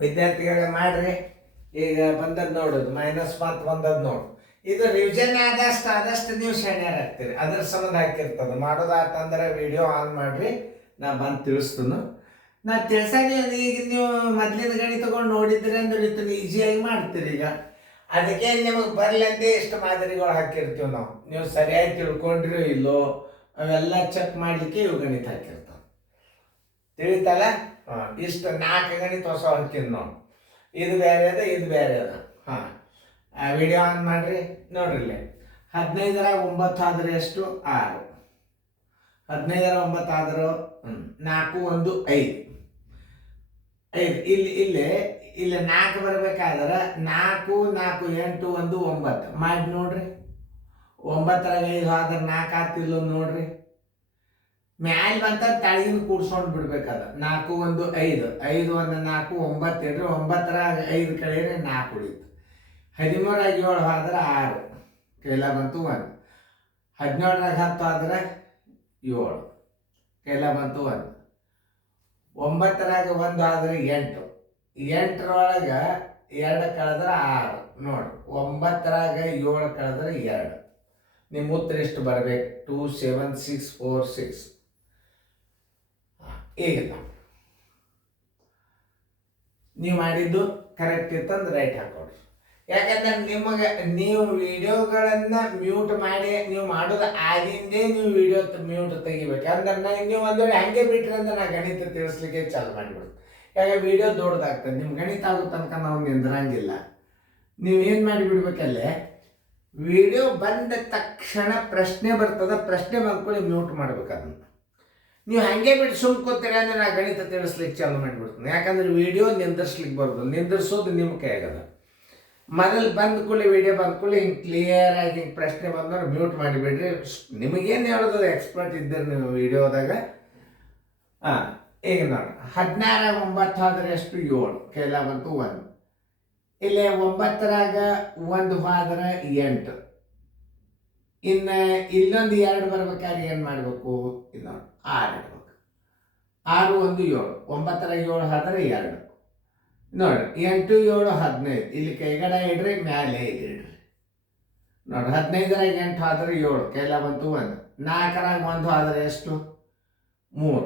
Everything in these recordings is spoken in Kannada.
ವಿದ್ಯಾರ್ಥಿಗಳೇ ಮಾಡ್ರಿ. ಈಗ ಬಂದದ್ದು ನೋಡೋದು ಮೈನಸ್ ಮಾರ್ಕ್ ಬಂದದ್ದು ನೋಡು. ಇದು ರಿವಿಷನ್ ಆದಷ್ಟು ನೀವು ಶಣ್ಯರ್ ಆಗ್ತೀರಿ. ಅದ್ರ ಸಂಬಂಧ ಹಾಕಿರ್ತದೆ. ಮಾಡೋದಾತಂದ್ರೆ ವಿಡಿಯೋ ಆನ್ ಮಾಡ್ರಿ, ನಾ ಬಂದು ತಿಳಿಸ್ತೀನಿ. ನಾ ತಿಳ್ಸಾಗೆ ಈಗ ನೀವು ಮೊದ್ಲಿನ ಗಣಿ ತಗೊಂಡು ನೋಡಿದ್ರಿ ಅಂದ್ರೆ ಇದನ್ನು ಈಸಿಯಾಗಿ ಮಾಡ್ತೀರಿ. ಈಗ ಅದಕ್ಕೆ ನಿಮಗೆ ಬರ್ಲಂತೆ ಇಷ್ಟು ಮಾದರಿಗಳು ಹಾಕಿರ್ತೀವಿ ನಾವು. ನೀವು ಸರಿಯಾಗಿ ತಿಳ್ಕೊಂಡ್ರಿ ಇಲ್ಲೋ ಅವೆಲ್ಲ ಚೆಕ್ ಮಾಡಲಿಕ್ಕೆ ಇವು ಗಣಿತ ಹಾಕಿರ್ತಾವೆ. ತಿಳಿತಲ್ಲ? ಇಷ್ಟು 4 ಗಣಿತ ಹೊಸ ಹಾಕಿದ್ ನಾವು. ಇದು ಬೇರೆ ಅದ, ಇದು ಬೇರೆ ಅದ. ವಿಡಿಯೋ ಆನ್ ಮಾಡ್ರಿ, ನೋಡ್ರಿ ಇಲ್ಲಿ 15ರ 9 ಆದ್ರೆ ಎಷ್ಟು? 6. 15ರ 9 ಆದ್ರೆ 4 1 5. ಇಲ್ಲಿ 4 ಬರ್ಬೇಕಾದ್ರೆ 4 4 8 1 9 ಮಾಡಿ ನೋಡ್ರಿ. 9ರಾಗ 5 ಆದ್ರೆ 4 ಆಗ್ತಿಲ್ಲ ನೋಡ್ರಿ. ಮ್ಯಾಲ್ ಬಂತ ತಳಗಿನ ಕೂಡ್ಸ್ಕೊಂಡು ಬಿಡ್ಬೇಕದ. 4 1 5 5 1 4 9 ಇಡ್ರಿ. 9ರಾಗ 5 ಕಳೆಯಿರಿ 4 ಉಳಿತು. 13ರಾಗ 7 ಆದ್ರೆ 6 ಕೈಲ ಬಂತು 1. 17ರಾಗ 10 ಆದ್ರೆ 7 ಕೈಲ ಬಂತು 1. 9ರಾಗ 1 ಆದ್ರೆ 8. 8ರೊಳಗೆ 2 ಕಳೆದ್ರೆ 6 ನೋಡಿ. 9ರಾಗ 7 ಕಳೆದ್ರೆ 2. ನಿಮ್ಮ ಉತ್ತರ ಎಷ್ಟು ಬರಬೇಕು? 2 7 6 4 6. ಈಗ ನೀವು ಮಾಡಿದ್ದು ಕರೆಕ್ಟ್ ಇತ್ತಂದ್ರೆ ರೈಟ್ ಹಾಕೊಡ್ರಿ. ಯಾಕಂದ್ರೆ ನಿಮಗೆ ನೀವು ವಿಡಿಯೋಗಳನ್ನ ಮ್ಯೂಟ್ ಮಾಡಿ ನೀವು ಮಾಡೋದು ಆಗಿಂದೇ ನೀವು ವಿಡಿಯೋ ಮ್ಯೂಟ್ ತೆಗಿಬೇಕು. ಅಂದ್ರೆ ನೀವು ಒಂದು ವೇಳೆ ಹಂಗೆ ಬಿಟ್ರಿ ಅಂದ್ರೆ ನಾ ಗಣಿತ ತಿಳಿಸ್ಲಿಕ್ಕೆ ಚಾಲು ಮಾಡಿಬಿಡ್ತು. ಯಾಕೆ ವಿಡಿಯೋ ದೊಡ್ಡದಾಗ್ತದೆ. ನಿಮ್ಮ ಗಣಿತ ಆಗೋ ತನಕ ನಾವು ನಿಂದ್ರಂಗಿಲ್ಲ. ನೀವು ಏನು ಮಾಡಿಬಿಡ್ಬೇಕಲ್ಲೇ, ವಿಡಿಯೋ ಬಂದ ತಕ್ಷಣ ಪ್ರಶ್ನೆ ಬರ್ತದ, ಪ್ರಶ್ನೆ ಬಂದ್ಕೊಳ್ಳಿ ಮ್ಯೂಟ್ ಮಾಡ್ಬೇಕು. ಅದನ್ನು ನೀವು ಹಂಗೆ ಬಿಟ್ಟು ಸುಮ್ಕೋತೀರ ಅಂದ್ರೆ ನಾ ಗಣಿತ ತಿಳಿಸ್ಲಿಕ್ಕೆ ಚಾಲು ಮಾಡಿಬಿಡ್ತೀನಿ. ಯಾಕಂದ್ರೆ ವಿಡಿಯೋ ನಿಂದಿರ್ಸ್ಲಿಕ್ಕೆ ಬರೋದು, ನಿಂದಿರ್ಸೋದು ನಿಮ್ಮ ಕೈ ಆಗಲ್ಲ. ಮೊದಲು ಬಂದ ಕೂಡಲೇ ವಿಡಿಯೋ ಬಂದ ಕೂಡಲೇ ಹಿಂಗೆ ಕ್ಲಿಯರ್ ಆಗಿ ಹಿಂಗೆ ಪ್ರಶ್ನೆ ಬಂದವ್ರು ಮ್ಯೂಟ್ ಮಾಡಿಬಿಡ್ರಿ. ನಿಮಗೇನು ಹೇಳೋದು, ಎಕ್ಸ್ಪರ್ಟ್ ಇದ್ದೀರಿ ನೀವು ವಿಡಿಯೋದಾಗ. ಈಗ ನೋಡಿ 16ರಾಗ 9 ಆದ್ರೆ ಎಷ್ಟು? 7 ಕೈಲ ಬಂತು 1. ಇಲ್ಲೇ 9ರಾಗ 1 ಆದ್ರೆ 8. ಇನ್ನು ಇಲ್ಲೊಂದು 2 ಬರ್ಬೇಕಾದ್ರೆ ಏನು ಮಾಡಬೇಕು? ಇನ್ನೊಂದು 6 ಇಡ್ಬೇಕು. 6 1 7. 9ರಾಗ 7 ಆದ್ರೆ 2 ನೋಡಿ. 8 7 15. ಇಲ್ಲಿ ಕೈಗಡ ಇಡ್ರಿ, ಮ್ಯಾಲೆ ಇಡ್ರಿ ನೋಡಿ. 15ರಾಗ 8 ಆದ್ರೆ 7 ಕೈಲ ಬಂತು 1. 4ರಾಗ 1 ಆದ್ರೆ ಎಷ್ಟು? 3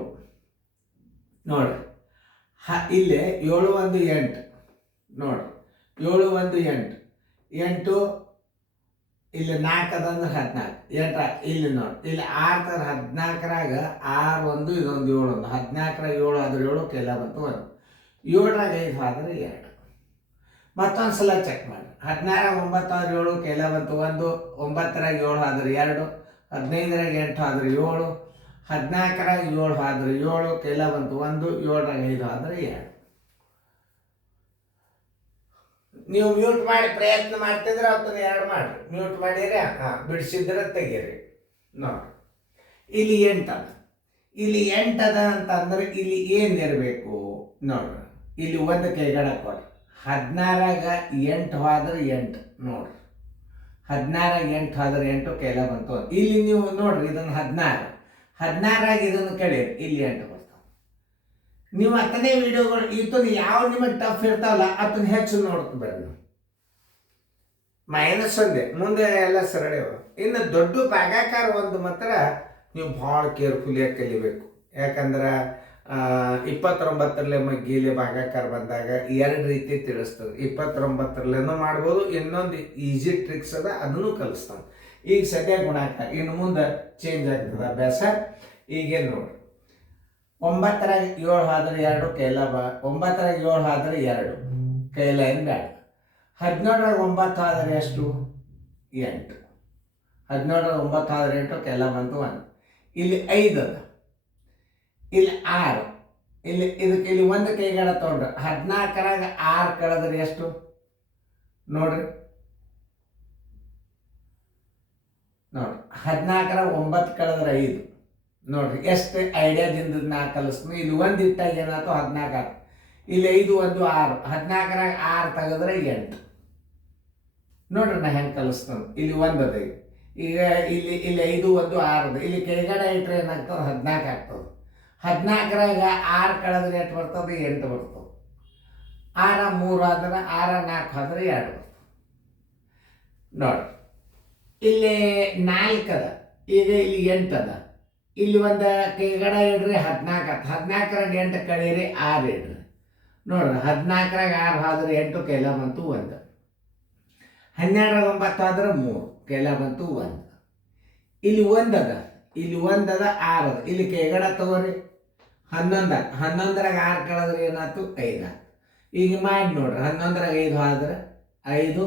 ನೋಡ್ರಿ. ಇಲ್ಲಿ 7 1 8 ನೋಡ್ರಿ. 7 1 8 8 ಇಲ್ಲಿ 4 ಅದಂದ್ರೆ 14. 8 ಇಲ್ಲಿ ನೋಡಿ. ಇಲ್ಲಿ 6 ತರ 14ರಾಗ 6 1 ಇದೊಂದು 7 1. 14ರಾಗ 7 ಆದ್ರೆ 7 ಕೈಲ ಬಂತು 1. 7ರಾಗ 5 ಆದ್ರೆ 2. ಮತ್ತೊಂದು ಸಲ ಚೆಕ್ ಮಾಡಿ. 16ರಾಗ 9 ಆದ್ರೆ 7 ಕೈಲ ಬಂತು 1. 9ರಾಗ 7 ಆದ್ರೆ 2. 15ರಾಗ 8 ಆದ್ರೆ 7. 14ರಾಗ 7 ಆದ್ರೆ 7 ಕೈಲ ಬಂತು 1. 7ರಾಗ 5 ಆದ್ರೆ 2. ನೀವು ಮ್ಯೂಟ್ ಮಾಡಿ ಪ್ರಯತ್ನ ಮಾಡ್ತಿದ್ರೆ ಅವತ್ತನ್ನ 2 ಮಾಡಿರಿ. ಮ್ಯೂಟ್ ಮಾಡಿರಿ, ಬಿಡಿಸಿದ್ರೆ ತೆಗೀರಿ ನೋಡಿ. ಇಲ್ಲಿ 8 ಅದ. ಇಲ್ಲಿ 8 ಅದ ಅಂತಂದ್ರೆ ಇಲ್ಲಿ ಏನಿರಬೇಕು ನೋಡ್ರಿ. ಇಲ್ಲಿ 1 ಕೈಗಡ ಕೊಡ್ರಿ. 16ರಾಗ 8 ಆದ್ರೆ 8 ನೋಡ್ರಿ. 16ರಾಗ 8 ಆದ್ರೆ 8 ಕೈಲ ಬಂತು. ಇಲ್ಲಿ ನೀವು ನೋಡ್ರಿ, ಇದನ್ನು 16ರಾಗ ಇದನ್ನು ಕಳೀರಿ, ಇಲ್ಲಿ 8 ಬರ್ತಾವೆ. ನೀವು ಹತ್ತನೇ ವಿಡಿಯೋಗಳು ಇತ್ತು ಯಾವ ನಿಮಗೆ ಟಫ್ ಇರ್ತಾವಲ್ಲ ಅದನ್ನ ಹೆಚ್ಚು ನೋಡ್ಕೊಬೇಡಿ. ನೀವು -1 ಮುಂದೆ ಎಲ್ಲ ಸರಳ. ಇನ್ನು ದೊಡ್ಡ ಭಾಗಾಕಾರ ಒಂದು ಮಾತ್ರ ನೀವು ಭಾಳ ಕೇರ್ಫುಲಿಯಾಗಿ ಕಲಿಬೇಕು. ಯಾಕಂದ್ರೆ 29ರಲ್ಲಿ ಮಗ್ಗಿಲೆ ಭಾಗಾಕಾರ ಬಂದಾಗ 2 ರೀತಿ ತಿಳಿಸ್ತದೆ. 29ರಲ್ಲೇನೂ ಮಾಡ್ಬೋದು, ಇನ್ನೊಂದು ಈಸಿ ಟ್ರಿಕ್ಸ್ ಅದ, ಅದನ್ನು ಕಲಿಸ್ತಾನೆ. ಈಗ ಸದ್ಯ ಗುಣಾಕಾರ, ಇನ್ನು ಮುಂದೆ ಚೇಂಜ್ ಆಗ್ತದೆ ಅಭ್ಯಾಸ. ಈಗೇನು ನೋಡಿ. 9ರಾಗ 7 ಆದ್ರೆ 2 ಕೈಲ 9ರಾಗ 7 ಆದ್ರೆ 2 ಕೈಲ ಏನು ಬೇಡ. 17ರಾಗ 9 ಆದ್ರೆ ಎಷ್ಟು? 8. 17ರಾಗ 9 ಆದ್ರೆ 8 ಕೈಲ ಬಂತು 1. ಇಲ್ಲಿ 5 ಅದ, ಇಲ್ಲಿ 6. ಇದಕ್ಕೆ ಇಲ್ಲಿ 1 ಕೈಗಡ ತೊಗೊಂಡ್ರೆ 14ರಾಗ 6 ಕಳೆದ್ರೆ ಎಷ್ಟು ನೋಡ್ರಿ. 14ರಾಗ 9 ಕಳೆದ್ರೆ 5 ನೋಡ್ರಿ. ಎಷ್ಟು ಐಡಿಯಾದಿಂದ ನಾ ಕಲಿಸ್ತೀನಿ. ಇಲ್ಲಿ 1 ಇಟ್ಟಾಗ ಏನಾಯ್ತು? 14 ಆಯ್ತು. ಇಲ್ಲಿ 5 1 6. 14ರಾಗ 6 ತೆಗೆದ್ರೆ 8 ನೋಡ್ರಿ. ನಾ ಹೆಂಗೆ ಕಲಿಸ್ತಾನೆ. ಇಲ್ಲಿ 1 ಅದ. ಈಗ ಇಲ್ಲಿ 5 1 6 ಅದ. ಇಲ್ಲಿ ಕೈಗಡೆ ಇಟ್ಟರೆ ಏನಾಗ್ತದೆ? 14 ಆಗ್ತದೆ. 14ರಾಗ 6 ಕಳೆದ್ರೆ ಎಷ್ಟು ಬರ್ತದೆ? 8 ಬರ್ತದೆ. 6 3 ಆದ್ರೆ 6 4 ಆದ್ರೆ 2 ನೋಡಿ. ಇಲ್ಲಿ 4 ಅದ, ಈಗ ಇಲ್ಲಿ 8 ಅದ, ಇಲ್ಲಿ ಒಂದು ಕೈಗಡ ಇಡ್ರಿ 14 ಆತ. 14ರಾಗ 8 ಕಳೀರಿ 6 ಇಡ್ರಿ. ನೋಡ್ರಿ 14ರಾಗ 6 ಆದ್ರೆ 8 ಕೈಲ ಬಂತು 1. 12ರಾಗ 9 ಆದ್ರೆ 3 ಕೈಲ ಬಂತು 1. ಇಲ್ಲಿ 1 ಅದ, ಇಲ್ಲಿ 1 ಅದ, 6 ಅದ, ಇಲ್ಲಿ ಕೈಗಡ ತಗೋರಿ 11 ಆತ. 11ರಾಗ 6 ಕಳೆದ್ರೆ ಏನಾಯ್ತು 5 ಆತು. ಈಗ ಮಾಡಿ ನೋಡ್ರಿ, 11ರಾಗ 5 ಆದ್ರೆ 5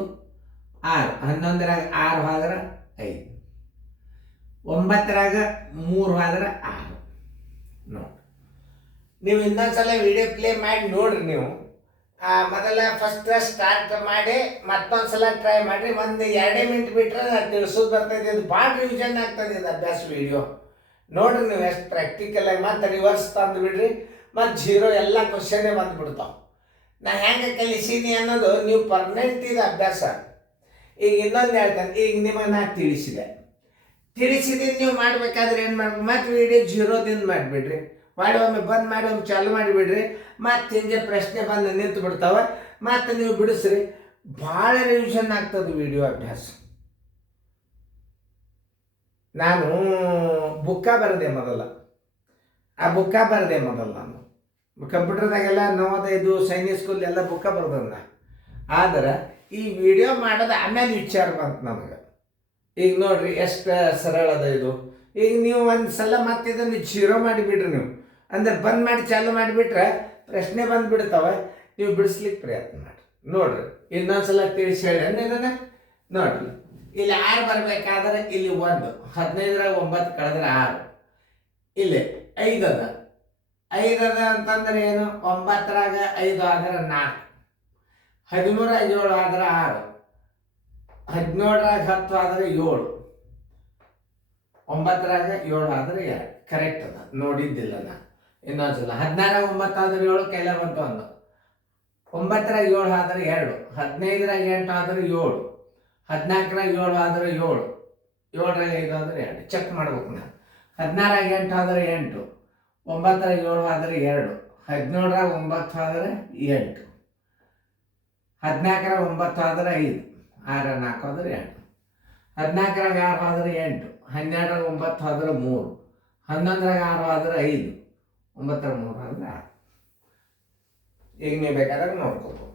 6, 11ರಾಗ 6 ಆದ್ರೆ 5, 9ರಾಗ 3 ಆದ್ರೆ 6. ನೋಡಿ, ನೀವು ಇನ್ನೊಂದ್ಸಲ ವಿಡಿಯೋ ಪ್ಲೇ ಮಾಡಿ ನೋಡ್ರಿ. ನೀವು ಮೊದಲ ಫಸ್ಟ್ ಸ್ಟಾರ್ಟ್ ಮಾಡಿ ಮತ್ತೊಂದ್ಸಲ ಟ್ರೈ ಮಾಡಿರಿ. ಒಂದು 2 ಮಿನಿಟ್ ಬಿಟ್ಟರೆ ನಾನು ತಿಳಿಸೋದು ಬರ್ತೈತೆ. ಇದು ಭಾಳ ರಿವಿಷನ್ ಆಗ್ತದೆ ಇದು ಅಭ್ಯಾಸ ವಿಡಿಯೋ. ನೋಡ್ರಿ ನೀವು ಎಷ್ಟು ಪ್ರಾಕ್ಟಿಕಲ್ ಆಗಿ ಮತ್ತೆ ರಿವರ್ಸ್ ತಂದು ಬಿಡ್ರಿ, ಮತ್ತು 0 ಎಲ್ಲ ಕ್ವಶನ್ನೇ ಬಂದುಬಿಡ್ತಾವೆ. ನಾ ಹೆಂಗೆ ಕಲಿಸೀನಿ ಅನ್ನೋದು ನೀವು ಪರ್ಮನೆಂಟ್ ಇದು ಅಭ್ಯಾಸ. ಈಗ ಇನ್ನೊಂದು ಹೇಳ್ತಾನೆ, ಈಗ ನಿಮಗೆ ನಾ ತಿಳಿಸಿದ್ದೀನಿ ನೀವು ಮಾಡಬೇಕಾದ್ರೆ ಏನು ಮಾಡ್ಬೇಕು, ಮತ್ತೆ ವಿಡಿಯೋ 0ದಿಂದ ಮಾಡಿಬಿಡ್ರಿ. ಮಾಡಿ ಒಮ್ಮೆ ಬಂದ್ ಮಾಡಿ ಒಮ್ಮೆ ಚಾಲು ಮಾಡಿಬಿಡ್ರಿ. ಮತ್ತು ಹಿಂಗೆ ಪ್ರಶ್ನೆ ಬಂದು ನಿಂತು ಬಿಡ್ತಾವೆ, ಮತ್ತು ನೀವು ಬಿಡಿಸ್ರಿ. ಭಾಳ ರಿವಿಷನ್ ಆಗ್ತದೆ ವಿಡಿಯೋ ಅಭ್ಯಾಸ. ನಾನು ಬುಕ್ಕ ಬರೆದೆ ಮೊದಲ, ನಾನು ಕಂಪ್ಯೂಟರ್ದಾಗೆಲ್ಲ ನವೋದಯದು ಸೈನಿಕ್ ಸ್ಕೂಲ್ ಎಲ್ಲ ಬುಕ್ಕ ಬರ್ದನ್ನ. ಆದ್ರೆ ಈ ವಿಡಿಯೋ ಮಾಡೋದು ಆಮೇಲೆ ವಿಚಾರ ಬಂತು ನಮಗೆ. ಈಗ ನೋಡ್ರಿ ಎಷ್ಟು ಸರಳ ಅದ ಇದು. ಈಗ ನೀವು ಒಂದು ಸಲ ಮತ್ತೆ ಇದನ್ನು 0 ಮಾಡಿಬಿಡ್ರಿ. ನೀವು ಅಂದ್ರೆ ಬಂದ್ ಮಾಡಿ ಚಾಲು ಮಾಡಿಬಿಟ್ರೆ ಪ್ರಶ್ನೆ ಬಂದುಬಿಡ್ತಾವೆ. ನೀವು ಬಿಡಿಸ್ಲಿಕ್ಕೆ ಪ್ರಯತ್ನ ಮಾಡಿರಿ. ನೋಡ್ರಿ ಇನ್ನೊಂದ್ಸಲ ತಿಳಿಸಿ ಹೇಳಿ ಅಂದ್ರೆ ಇದನ್ನು ನೋಡ್ರಿ. ಇಲ್ಲಿ 6 ಬರಬೇಕಾದ್ರೆ ಇಲ್ಲಿ 1, 15ರಾಗ 9 ಕಳೆದ್ರೆ 6, ಇಲ್ಲಿ 5 ಅದ. 5 ಅದ ಅಂತಂದ್ರೆ ಏನು, 9ರಾಗ 5 ಆದ್ರೆ 4, 13ರಾಗ 7 ಆದ್ರೆ 6, 17ರಾಗ 10 ಆದ್ರೆ 7, 9ರಾಗ 7 ಆದ್ರೆ 2. ಕರೆಕ್ಟ್ ಅದ, ನೋಡಿದ್ದಿಲ್ಲ ನಾ. ಇನ್ನೊಂದ್ಸಲ 16ರಾಗ 9 ಆದ್ರೆ 7 ಕೈಲ ಬಂತು 1, 9ರಾಗ 7 ಆದ್ರೆ 2, 15ರಾಗ 8 ಆದ್ರೆ 7, 14ರಾಗ 7 ಆದ್ರೆ 7, 7ರಾಗ 5 ಆದ್ರೆ 2. ಚೆಕ್ ಮಾಡ್ಬೇಕು ನಾ. 16ರಾಗ 8 ಆದ್ರೆ 8, 9ರಾಗ 7 ಆದ್ರೆ 2, 17ರಾಗ 9 ಆದ್ರೆ 8, 14ರಾಗ 9 ಆದ್ರೆ 5, 6 4 ಆದ್ರೆ 2, 14ರಾಗ 6 ಆದ್ರೆ 8, 12ರಾಗ 9 ಆದ್ರೆ 3, 11ರಾಗ 6 ಆದ್ರೆ 5, 9ರಾಗ 3 ಆದ್ರೆ 6. ಈಗ ನೀವು ಬೇಕಾದಾಗ ನೋಡ್ಕೋಬೋದು.